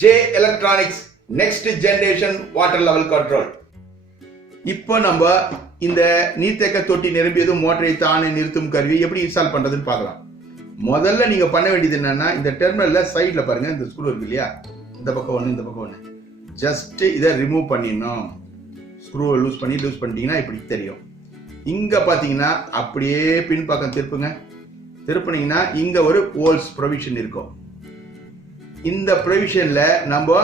J Electronics next generation water level control. இப்போ நம்ம இந்த நீர்த்தேக்க தொட்டி நிரம்பியதும் மோட்டரை தானே நிறுத்தும் கருவி எப்படி இன்ஸ்டால் பண்றதுன்னு பார்க்கலாம். முதல்ல நீங்க பண்ண வேண்டியது என்னன்னா, இந்த டெர்மினல்ல சைட்ல பாருங்க, இந்த ஸ்க்ரூ இருக்கு இல்லையா, இந்த பக்கம் ஒண்ணு இந்த பக்கம் ஒண்ணு, ஜஸ்ட் இதை ரிமூவ் பண்ணிடணும். ஸ்க்ரூவை லூஸ் பண்ணிட்டீங்கன்னா இப்படி தெரியும். இங்க பாத்தீங்கன்னா அப்படியே பின் பக்கம் திருப்புனீங்கன்னா இங்க ஒரு ஹோல்ஸ் ப்ரொவிஷன் இருக்கும். இந்த ப்ரொவிஷன்ல நம்ம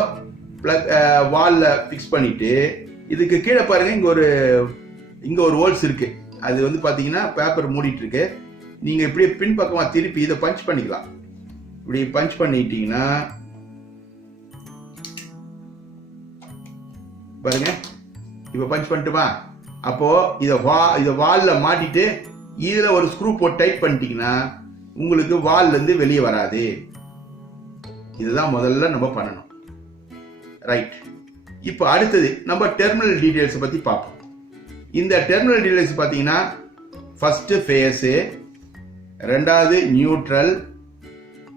வால்ல பிக்ஸ் பண்ணிட்டு, இதுக்கு கீழே பாருங்க இங்க ஒரு ஹோல்ஸ் இருக்கு. அது வந்து பாத்தீங்கன்னா பேப்பர் மூடிட்டு இருக்கு. நீங்க இப்படியே பின் பக்கமா திருப்பி இதை பஞ்ச் பண்ணிக்கலாம். இப்படி பஞ்ச் பண்ணிட்டீங்கன்னா பாருங்க, இப்ப பஞ்ச் பண்ணிட்டுமா, அப்போ இத வால்ல மாட்டிட்டு இதுல ஒரு ஸ்க்ரூ போட்டு டைட் பண்ணிட்டீங்கன்னா உங்களுக்கு வால்ல இருந்து வெளியே வராது. இதுதான் முதல்ல நம்ம பண்ணணும். ரைட். இப்போ அடுத்தது நம்ம டெர்மினல் டீடைல்ஸ் பத்தி பார்ப்போம். இந்த டெர்மினல் டீடைல்ஸ் பாத்தீங்கன்னா ஃபர்ஸ்ட் ஃபேஸ், ரெண்டாவது நியூட்ரல்,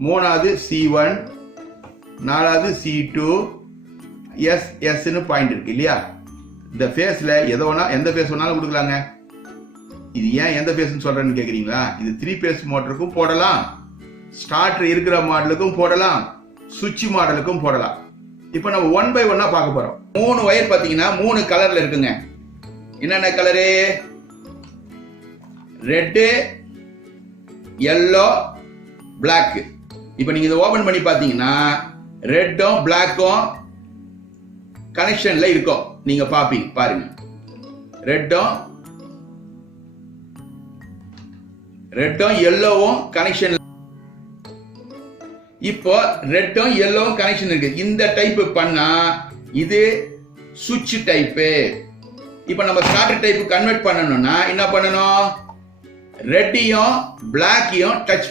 மூணாவது C1, நாலாவது C2, S பாயிண்ட் இருக்கு இல்லையா. இந்த ஃபேஸ்ல எந்த ஃபேஸ் வேணாலும் கொடுக்கலாங்க. இது ஏன் எந்த ஃபேஸ்னு சொல்றேன்னு கேக்குறீங்களா? இது 3 ஃபேஸ் மோட்டருக்கும் போடலாம், ஸ்டார்டர் இருக்கிற மாடலுக்கும் போடலாம், சுவிட்ச் மாடலுக்கும் போடலாம். இப்போ நம்ம 1 by 1 பார்க்க போறோம். 3 வயர் பாத்தீங்கன்னா 3 கலர்ல இருக்குங்க. என்னென்ன கலரு? Red, yellow, black. இப்போ நீங்க இதை ஓபன் பண்ணி பாத்தீங்கன்னா ரெட்டும் பிளாக்கும் கனெக்ஷன்ல இருக்கும். நீங்க பாருங்க, ரெட்டும் yellowவும் கனெக்ஷன். இப்போ ரெட்டும் yellowவும் கனெக்ஷன் இருக்கு. இந்த டைப் பண்ணா இது சுவிட்ச் டைப். இப்போ நம்ம ஸ்டார்டர் டைப் கன்வெர்ட் பண்ணணும்னா என்ன பண்ணணும்? ரெட்டையும் பிளாக்கையும் டச்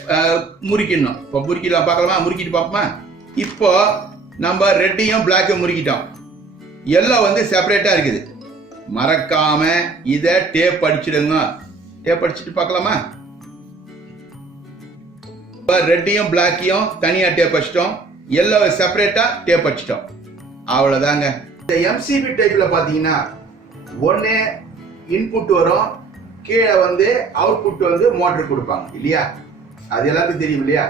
முறிக்கணும். இப்போ முறிக்கலாம், பார்க்கலாமா? முறிக்கிட்டு பார்ப்போமா? இப்போ நம்ம ரெட்டையும் பிளாக்கையும் முறிக்கிட்டோம். எல்லோ வந்து செப்பரேட்டா இருக்குது. மறக்காம இத டேப் அடிச்சிடுங்க. டேப் அடிச்சிட்டு பார்க்கலாமா? ரெட்டையும் பிளாக்கையும் தனியா டேப் அடிச்சிட்டோம், எல்லோவை செப்பரேட்டா டேப் அடிச்சிட்டோம். அவ்வளவுதாங்க. இந்த MCB டைப்ல பாத்தீங்கன்னா ஒண்ணு இன்புட் வரும், கீழே வந்து அவுட்புட் வந்து மோட்டர் கொடுப்பாங்க இல்லையா. அது எல்லாத்துக்கும் தெரியும் இல்லையா.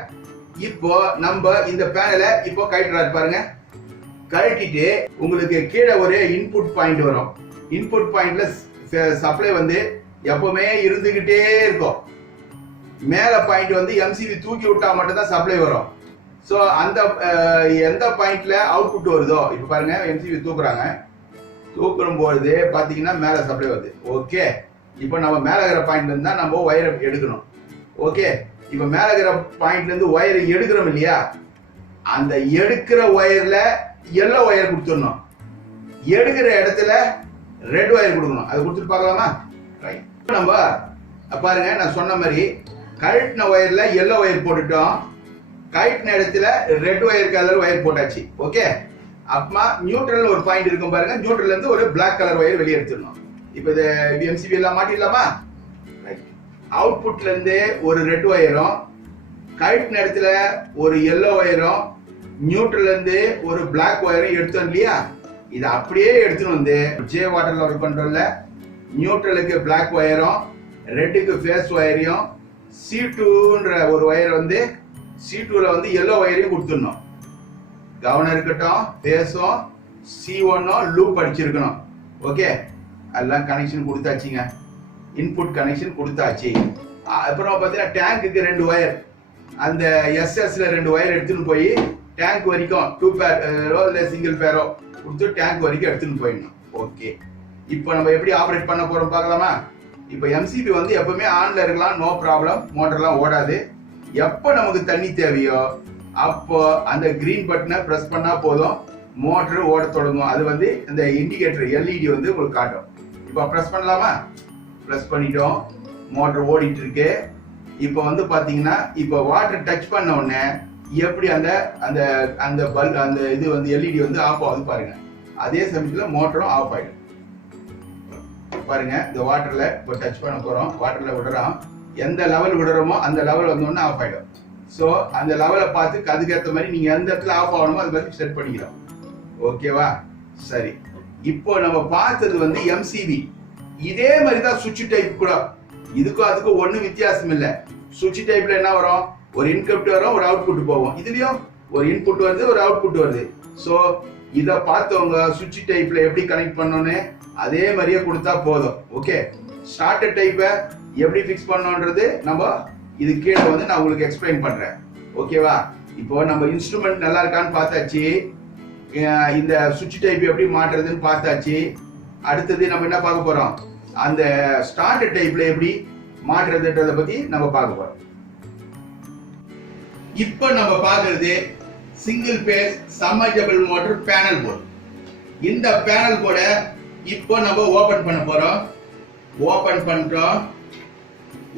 இப்போ நம்ம இந்த பேனலை இப்போ கழட்டுறாரு பாருங்க. கழட்டிட்டு உங்களுக்கு கீழே ஒரு இன்புட் பாயிண்ட் வரும். இன்புட் பாயிண்ட்ல சப்ளை வந்து எப்பவுமே இருந்துகிட்டே இருக்கும். மேல பாயிண்ட் வந்து MCB தூக்கி விட்டா மட்டும் தான் சப்ளை வரும். ஸோ அந்த எந்த பாயிண்ட்ல அவுட்புட் வருதோ, இப்போ பாருங்க MCB தூக்குற பொழுது பாத்தீங்கன்னா மேல சப்ளை வருது. ஓகே, இப்போ நம்ம மேல இருக்கிற பாயிண்ட்ல இருந்தா நம்ம ஒயரை எடுக்கணும். ஓகே, இப்போ மேல இருக்கிற பாயிண்ட்ல இருந்து ஒயரை எடுக்கிறோம் இல்லையா, அந்த எடுக்கிற ஒயர்ல எல்லோ ஒயர் கொடுத்துடணும், எடுக்கிற இடத்துல ரெட் ஒயர் கொடுக்கணும். அது கொடுத்துட்டு பார்க்கலாமா? ரைட். நம்ம பாருங்க, நான் சொன்ன மாதிரி கழட்டின ஒயர்ல எல்லோ ஒயர் போட்டுட்டோம், கழட்டின இடத்துல ரெட் ஒயர் கலர் ஒயர் போட்டாச்சு. ஓகே, அப்புறமா நியூட்ரல் ஒரு பாயிண்ட் இருக்கும் பாருங்க, நியூட்ரல்ல இருந்து ஒரு பிளாக் கலர் ஒயர் வெளியே எடுத்துடணும். இப்போ இது MCB எல்லாம் மாட்டிடலாமா? ரைட். அவுட்புட்ல இருந்து ஒரு ரெட் ஒயரும், கழட்டின இடத்துல ஒரு எல்லோ ஒயரும், நியூட்ரல்ல இருந்து ஒரு பிளாக் ஒயரும் எடுத்தோம் இல்லையா. இதை அப்படியே எடுத்துன்னு வந்து J வாட்டர் லெவல் கண்ட்ரோல்ல நியூட்ரலுக்கு பிளாக் ஒயரும், ரெட்டுக்கு ஃபேஸ் ஒயரையும், C2ன்ற ஒரு ஒயர் வந்து C2ல வந்து எல்லோ ஒயரையும் கொடுத்துடணும். கவனம் இருக்கட்டும், ஃபேஸும் C1ம் லூப் அடிச்சிருக்கணும். ஓகே, எல்லாம் கனெக்ஷன் கொடுத்தாச்சுங்க, இன்புட் கனெக்ஷன் கொடுத்தாச்சு. அப்புறம் பார்த்தீங்கன்னா டேங்குக்கு 2 ஒயர், அந்த SS-ல 2 ஒயர் எடுத்துன்னு போய் டேங்க் வரைக்கும் 2 பேரோ இல்லை சிங்கிள் பேரோ கொடுத்து டேங்க் வரைக்கும் எடுத்துன்னு போயிடணும். ஓகே, இப்போ நம்ம எப்படி ஆப்ரேட் பண்ண போறோம் பார்க்கலாமா? இப்போ MCB வந்து எப்பவுமே ஆன்ல இருக்கலாம், நோ ப்ராப்ளம், மோட்டர்லாம் ஓடாது. எப்போ நமக்கு தண்ணி தேவையோ அப்போ அந்த கிரீன் பட்டனை பிரஸ் பண்ணா போதும், மோட்டர் ஓட தொடங்கும். அது வந்து இந்த இண்டிகேட்டர் LED வந்து உங்களுக்கு காட்டும். இப்போ பிரஸ் பண்ணலாமா? பிரஸ் பண்ணிட்டோம், மோட்டர் ஓடிட்டு இருக்கு. இப்போ வந்து பாத்தீங்கன்னா இப்போ வாட்டர் டச் பண்ண உடனே எப்படி அந்த அந்த அந்த பல்ப் அந்த இது வந்து LED வந்து ஆஃப் ஆகுது பாருங்க. அதே சமயத்துல மோட்டரும் ஆஃப் ஆயிடும். பாருங்க, இந்த வாட்டர்ல இப்போ டச் பண்ண போறோம், வாட்டர்ல விடுறோம், எந்த லெவல் விடுறோமோ அந்த லெவல் வந்தோடனே ஆஃப் ஆயிடும். ஸோ அந்த லெவலை பார்த்து அதுக்கேற்ற மாதிரி நீங்க எந்த இடத்துல ஆஃப் ஆகணுமோ அது மாதிரி செட் பண்ணிக்கிறோம். ஓகேவா? சரி, இப்போ நம்ம பார்த்தது வந்து எம்சிபி. இதே மாதிரி தான் சுவிட்ச் டைப் கூட. இதுக்கும் அதுக்கும் ஒன்றும் வித்தியாசம் இல்லை. சுவிட்ச் டைப்ல என்ன வரும்? ஒரு இன்புட் வரும், ஒரு அவுட்புட் போகும். இதுலயும் ஒரு இன்புட் வருது, ஒரு அவுட்புட் வருது. ஸோ இதை பார்த்தவங்க சுவிட்ச் டைப்ல எப்படி கனெக்ட் பண்ணணும்னு அதே மாதிரியே கொடுத்தா போதும். ஓகே, ஸ்டார்டர் டைப்பை எப்படி ஃபிக்ஸ் பண்ணணுன்றது நம்ம இது கீழே வந்து நான் உங்களுக்கு எக்ஸ்பிளைன் பண்றேன். ஓகேவா? இப்போ நம்ம இன்ஸ்ட்ருமெண்ட் நல்லா இருக்கான்னு பார்த்தாச்சு, இந்த சுவிட்ச் டைப் எப்படி மாற்றுறதுன்னு பார்த்தாச்சு. அடுத்தது நம்ம என்ன பார்க்க போறோம்? அந்த ஸ்டார்டர் டைப்ல எப்படி மாற்றுறதுன்றத பத்தி நம்ம பார்க்க போறோம். இப்போ நம்ம பார்க்கிறது single phase submersible motor panel board. இந்த பேனல் போர்டை இப்போ நம்ம ஓபன் பண்ண போறோம். ஓபன் பண்றோம்.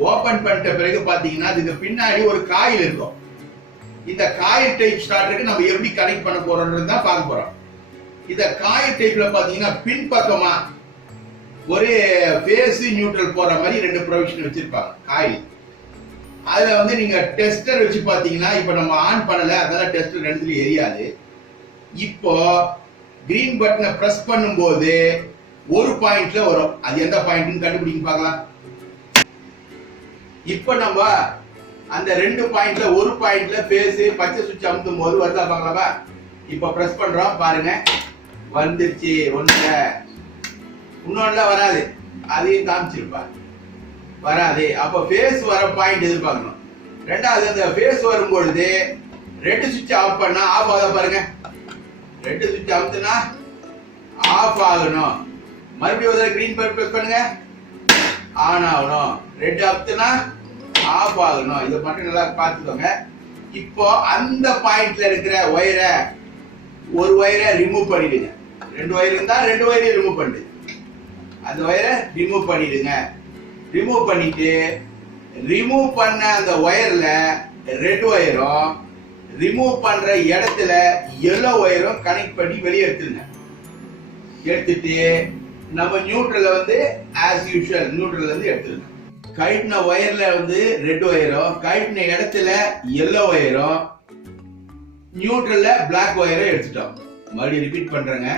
ஓபன் பண்ணிட்ட பிறகு பாத்தீங்கன்னா இதுக்கு பின்னாடி ஒரு காயில் இருக்கும். இந்த காயில் டைப் ஸ்டார்டருக்கு நம்ம எப்படி கனெக்ட் பண்ண போறோம்ன்றது தான் பார்க்க போறோம். இந்த காயில் டைப்ல பாத்தீங்கன்னா பின்பக்கமா ஒரு பேஸ் நியூட்ரல் போற மாதிரி ரெண்டு ப்ரொவிஷன் வச்சிருப்பாங்க காயில். அதுல வந்து நீங்க டெஸ்டர் வச்சு பாத்தீங்கன்னா இப்ப நம்ம ஆன் பண்ணல, அதனால டெஸ்டர் ரெண்டுல எரியாது. இப்போ கிரீன் பட்டனை பிரஸ் பண்ணும்போது ஒரு பாயிண்ட்ல வரும். அது எந்த பாயிண்ட்னு கண்டுபிடிங்க பார்க்கலாம். இப்போ நம்ம அந்த ரெண்டு பாயிண்ட்ல ஒரு பாயிண்ட்ல பேஸ் பச்சை சுவிட்ச் அமுத்தும் போது வருதா பார்க்கலாமா? இப்போ பிரஸ் பண்றோம் பாருங்க, வந்துருச்சு. இன்னொன்னுல வராது, அதையும் காமிச்சிருப்பா, வராது. அப்ப பேஸ் வர பாயிண்ட் எதிர்பார்க்கணும். ரெண்டாவது, அந்த பேஸ் வரும்பொழுது ரெட் சுவிட்ச் ஆஃப் பண்ணா ஆஃப் ஆகுதா பாருங்க. ரெட் சுவிட்ச் அமுத்துனா ஆஃப் ஆகணும். மறுபடியும் ஒரு கிரீன் பட்டன் பிரஸ் பண்ணுங்க, ஆன் ஆகணும். ரெட் அமுத்துனா ஆஃப் ஆகணும். இதை மட்டும் நல்லா பார்த்துக்கோங்க. இப்போ அந்த பாயிண்ட்ல இருக்கிற ஒயரை ஒரு ஒயரை ரிமூவ் பண்ணிடுங்க. ரெண்டு ஒயர் இருந்தா ரெண்டு ஒயரையும் ரிமூவ் பண்ணிடுங்க. அந்த ஒயரை ரிமூவ் பண்ணிடுங்க. ரிமூவ் பண்ணிட்டு ரிமூவ் பண்ண அந்த ஒயர்ல ரெட் ஒயரும் ரிமூவ் பண்ற இடத்துல எல்லோ ஒயரும் கனெக்ட் பண்ணி வெளியே எடுத்துருங்க. எடுத்துட்டு நம்ம நியூட்ரல்ல வந்து ஆஸ் யூஷுவல் நியூட்ரல்ல இருந்து எடுத்துருங்க. கயிட்டின ஒயர்ல வந்து ரெட் ஒயரும் கயிட்டின இடத்துல எல்லோ ஒயரும் நியூட்ரல்ல பிளாக் ஒயரும் எடுத்துட்டோம். மறுபடியும் ரிப்பீட் பண்றேங்க.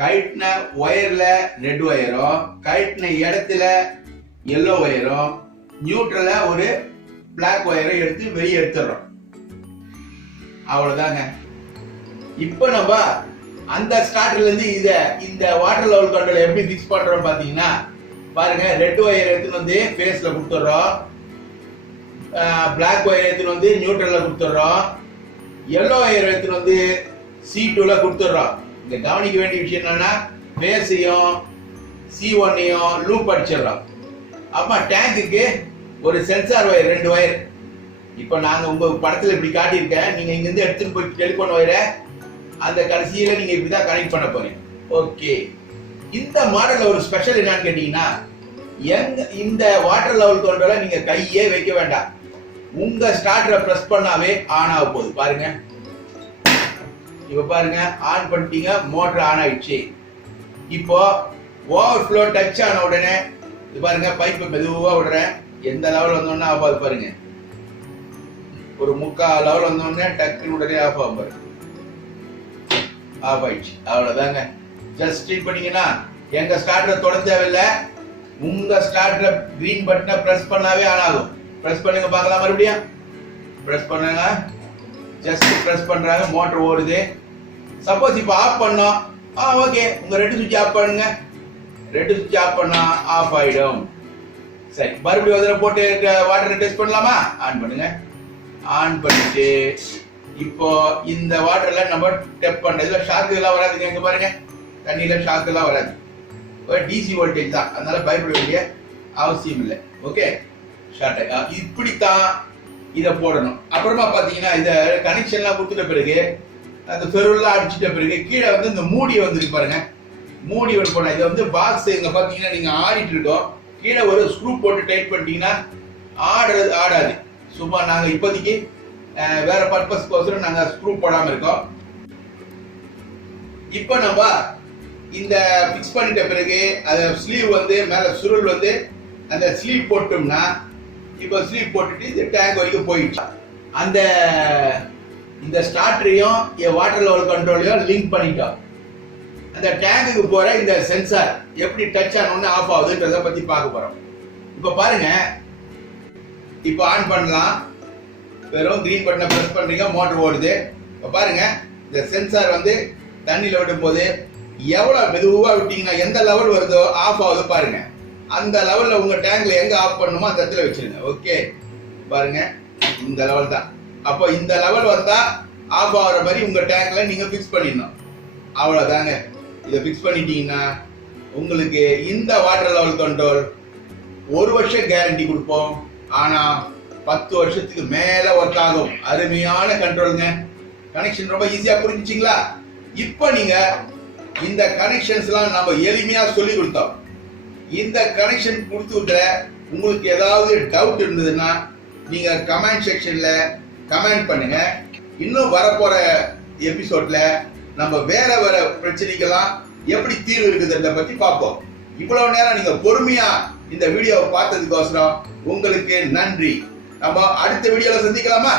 கயிட்டின ஒயர்ல ரெட் ஒயரும் கயிட்டின இடத்துல எல்லோ ஒயரும் நியூட்ரல்ல ஒரு பிளாக் ஒயரை எடுத்து வெளியே எடுத்துறோம். அவ்வளவுதாங்க. இப்போ நம்ம அந்த ஸ்டார்டர்ல இருந்து இந்த வாட்டர் லெவல் கண்ட்ரோல் எப்படி ஃபிக்ஸ் பண்றோம் பாத்தீங்கன்னா பாருங்க. ரெட் ஒயர் எடுத்துட்டு வந்து ஃபேஸ்ல கொடுத்துறோம், பிளாக் ஒயர் எடுத்துட்டு வந்து நியூட்ரல்ல கொடுத்துறோம், எல்லோ ஒயர் எடுத்துட்டு வந்து C2ல கொடுத்துறோம். இங்க கவனிக்க வேண்டிய விஷயம் என்னன்னா பேஸையும் C1ஐயும் லூப் அடிச்சிடறோம். அப்ப டேங்குக்கு ஒரு சென்சார் ஒயர் ரெண்டு ஒயர். இப்போ நாங்க உங்க படத்துல இப்படி காட்டியிருக்கேன். நீங்க இங்க இருந்து எடுத்துட்டு போய் டெலிபோன் ஒயரை அந்த கடைசியில நீங்க இப்படிதான் கனெக்ட் பண்ண போறீங்க. ஓகே, இந்த மாடல்ல ஒரு ஸ்பெஷல் என்னன்னு கேட்டீங்கன்னா இந்த வாட்டர் லெவல் கண்ட்ரோல நீங்க கையே வைக்க வேண்டாம். உங்க ஸ்டார்டரை பிரஸ் பண்ணாவே ஆன் ஆக போகுது. பாருங்க, இப்ப பாருங்க, ஆன் பண்ணிட்டீங்க, மோட்டர் ஆன் ஆயிடுச்சு. இப்போ ஓவர்ஃப்ளோ டச் ஆன உடனே இது பாருங்க, பைப் மெதுவா விடுறேன். எந்த லெவல் வந்தோடனே ஆஃப் ஆகுது பாருங்க. ஒரு 3/4 லெவல் வந்தோடனே டக்குன்னு உடனே ஆஃப் ஆகும் பாருங்க. ஆஃப் ஆயிடுச்சு. அவ்வளவுதாங்க. ஜஸ்ட் பண்ணீங்கன்னா எங்க ஸ்டார்டரை தொட தேவையில்லை. உங்க ஸ்டார்டர் கிரீன் பட்டனை பிரஸ் பண்ணாவே ஆன் ஆகும். பிரஸ் பண்ணுங்க பார்க்கலாம். மறுபடியும் பிரஸ் பண்ணுங்க. ஜஸ்ட் பிரஸ் பண்றாங்க, மோட்டர் ஓடுது. சப்போஸ் இப்போ ஆஃப் பண்ணோம், ஓகே, உங்க ரெட் சுவிட்ச் ஆஃப் பண்ணுங்க. ரெட் சுவிட்ச் ஆஃப் பண்ணா ஆஃப் ஆயிடும். சரி, மறுபடியும் அதில் போட்டு வாட்டர் டெஸ்ட் பண்ணலாமா? ஆன் பண்ணுங்க. ஆன் பண்ணிட்டு இப்போ இந்த வாட்டர்ல நம்ம டெப் பண்றதுல ஷாக்கு எல்லாம் வராதுங்க. இங்க பாருங்க, தண்ணியில ஷாக்கு எல்லாம் வராது. ஒரு டிசி வோல்டேஜ் தான், அதனால பயப்பட வேண்டிய அவசியம் இல்லை. ஓகே, ஷார்ட் இப்படித்தான் இதை போடணும். அப்புறமா பாத்தீங்கன்னா இந்த கனெக்ஷன்லாம் கொடுத்துட்ட பிறகு அந்த ஃபெருலாம் அடிச்சுட்ட பிறகு கீழே வந்து இந்த மூடி வந்துருக்கு பாருங்க. மூடி போனா இதை வந்து பாக்ஸ் இங்க பாத்தீங்கன்னா நீங்க ஆடிட்டு இருக்கோம். கீழே ஒரு ஸ்க்ரூ போட்டு டைட் பண்ணிட்டீங்கன்னா ஆடாது. சும்மா நாங்க இப்போதைக்கு வேற பர்பஸ்க்கோசரம் நாங்க ஸ்க்ரூ போடாம இருக்கோம். இப்போ நம்ம இந்த பிக்ஸ் பண்ணிட்ட பிறகு அந்த ஸ்லீவ் வந்து மேல சுருள் வந்து அந்த ஸ்லீவ் போட்டோம்னா இப்போ ஸ்லீவ் போட்டுட்டு இந்த டேங்க் வரைக்கும் போயிடுச்சு. அந்த இந்த ஸ்டார்டரையும் வாட்டர் லெவல் கண்ட்ரோலையும் லிங்க் பண்ணிட்டோம். அந்த டேங்குக்கு போற இந்த சென்சார் எப்படி டச் ஆனோன்னு ஆஃப் ஆகுதுன்றத பத்தி பார்க்க போறோம். இப்ப பாருங்க, இப்ப ஆன் பண்ணலாம். வெறும் கிரீன் பட்டனை பிரஸ் பண்றீங்க, மோட்டர் ஓடுது. இப்ப பாருங்க, இந்த சென்சார் வந்து தண்ணியில விடும் போது எவ்வளவு மெதுவா விட்டீங்கன்னா எந்த லெவல் வருதோ ஆஃப் ஆகுது பாருங்க. அந்த லெவல்ல உங்க டேங்க்ல எங்க ஆஃப் பண்ணணுமோ அந்த இடத்துல வச்சிருங்க. ஓகே, பாருங்க இந்த லெவல் தான். அப்போ இந்த லெவல் வந்தா ஆஃப் ஆகுற மாதிரி உங்க டேங்க்ல நீங்க ஃபிக்ஸ் பண்ணிடணும். அவ்வளவுதாங்க. இதை ஃபிக்ஸ் பண்ணிட்டீங்கன்னா உங்களுக்கு இந்த வாட்டர் லெவல் கண்ட்ரோல் 1 வருஷம் கேரண்டி கொடுப்போம். ஆனா 10 வருஷத்துக்கு மேல ஒர்க் ஆகும். அருமையான கண்ட்ரோலுங்க. கனெக்ஷன் ரொம்ப ஈஸியா புரிஞ்சுச்சிங்களா? இப்போ நீங்க இந்த கனெக்ஷன்ஸ்லாம் நம்ம எளிமையா சொல்லி கொடுத்தோம். இந்த கனெக்ஷன் கொடுத்துட்ட உங்களுக்கு ஏதாவது டவுட் இருந்ததுன்னா நீங்க கமெண்ட் செக்ஷன்ல கமெண்ட் பண்ணுங்க. இன்னும் வரப்போற எபிசோட்ல நம்ம வேற வேற பிரச்சனைகள்லாம் எப்படி தீர்வு இருக்குதுன்றத பத்தி பார்ப்போம். இவ்வளவு நேரம் நீங்க பொறுமையா இந்த வீடியோவை பார்த்ததுக்கோசரம் உங்களுக்கு நன்றி. நம்ம அடுத்த வீடியோல சந்திக்கலாமா?